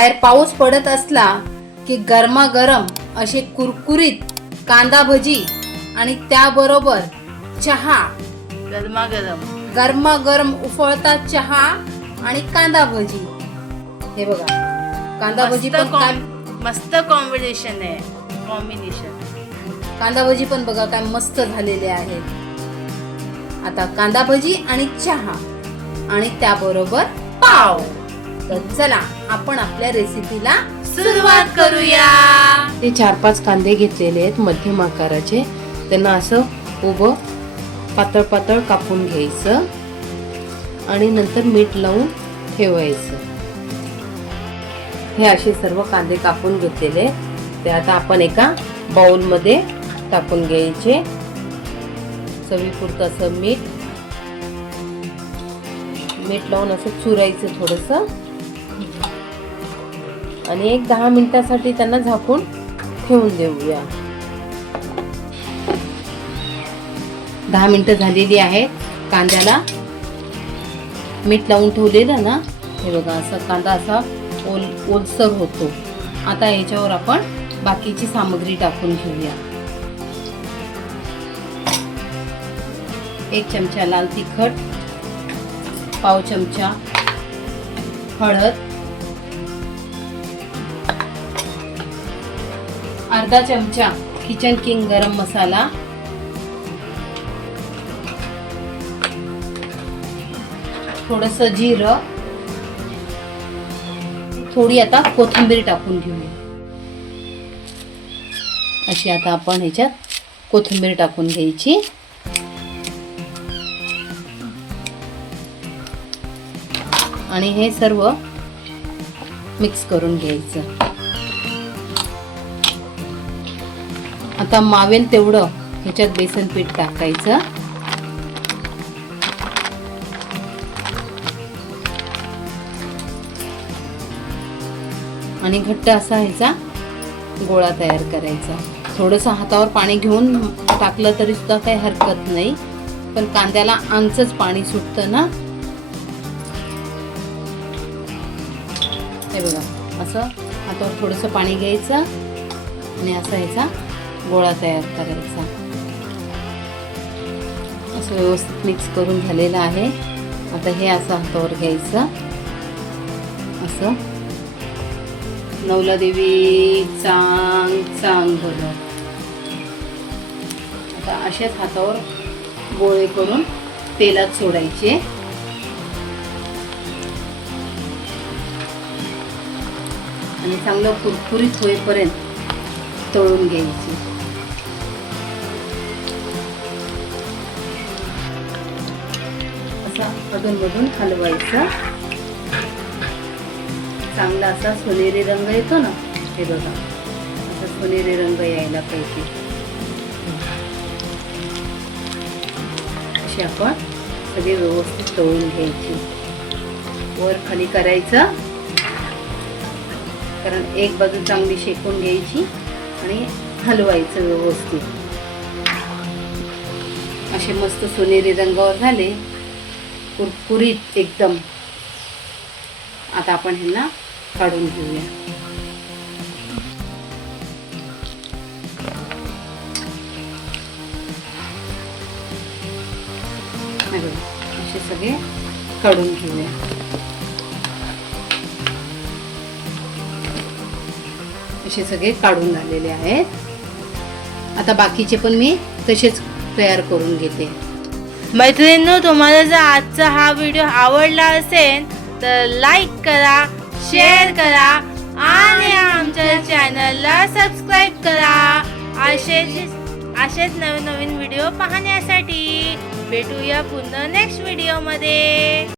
बाहेर पाऊस पडत असला की गरमागरम असे कुरकुरीत कांदा भजी आणि त्याबरोबर चहा. गरमागरम. गरमागरम उफळता चहा आणि कांदा भजी. हे बघा. कांदा भजी पण काय? मस्त कॉम्बिनेशन आहे. कॉम्बिनेशन कांदा भजी पण बघा काय मस्त झालेले आहेत आता कांदा भजी आणि चहा आणि त्याबरोबर पाव. तर चला आपण आपल्या रेसिपीला सुरुवात करूया. ते चार पाच कांदे घेतलेले आहेत मध्यम आकाराचे. त्यांना असं उभं पातळ पातळ कापून घ्यायचं. आणि नंतर मीठ लावून ठेवायचं. हे असे सर्व कांदे कापून घेतलेले. ते आता आपण एका बाउलमध्ये टाकून घ्यायचे. चवीपुरतं असं मीठ. मीठ लावून असं चुरायचं थोडंसं. आणि एक दहा मिनिटासाठी त्यांना झाकून ठेवून देऊया. दहा मिनिटं झालेली आहेत. कांद्याला मीठ लावून ठेवलेलं ना? हे बघा असं कांदा असा ओल ओलसर होतो. आता याच्यावर आपण बाकीची सामग्री टाकून घेऊया. एक चमचा लाल तिखट पाव चमचा हळद अर्धा चमचा किचन किंग गरम मसाला. थोडस जिरं. थोडी आता कोथिंबीर टाकून घेऊया. अशी आता आपण ह्याच्यात कोथिंबीर टाकून घ्यायची. आणि हे सर्व मिक्स करून घ्यायचं. आता मावेल तेवढं. ह्याच्यात बेसन पीठ टाकायचं. आणि घट्ट असा ह्याचा गोळा तयार करायचा. थोडंसं हातावर पाणी घेऊन टाकलं तरी सुद्धा काही हरकत नाही. पण कांद्याला आमचंच पाणी सुटतं ना. हे बघा असं हातावर थोडंसं पाणी घ्यायचं. आणि असा ह्याचा गोळा तयार करायचा. असं व्यवस्थित मिक्स करून झालेलं आहे. आता हे असं हातावर घ्यायचं. असं. नवला देवी चांग चांग बोल आता अशाच हातावर गोळे करून तेलात सोडायचे. आणि चांगलं कुरकुरीत होईपर्यंत तळून घ्यायची. अधूनमधून हलवायचं. चांगला असा सोनेरी रंग येतो ना हे बघा. असा सोनेरी रंग यायला पाहिजे. अशी आपण सगळी व्यवस्थित तळून घ्यायची. वर खाली करायचं. कारण एक बाजू चांगली शेकून घ्यायची आणि हलवायचं व्यवस्थित. असे मस्त सोनेरी रंगावर झाले. कुरकुरीत एकदम. आता आपण ह्यांना काढून घेऊया. असे सगळे काढून घेऊया. असे सगळे काढून झालेले आहेत. आता बाकीचे पण मी तसेच तयार करून घेते. मैत्रिणींनो तुम्हाला जर आजचा हा व्हिडिओ आवडला असेल तर लाईक करा शेअर करा आणि आमच्या चॅनलला सबस्क्राईब करा. असेच असेच नवीन नवीन व्हिडिओ पाहण्यासाठी भेटूया पुन्हा नेक्स्ट व्हिडिओमध्ये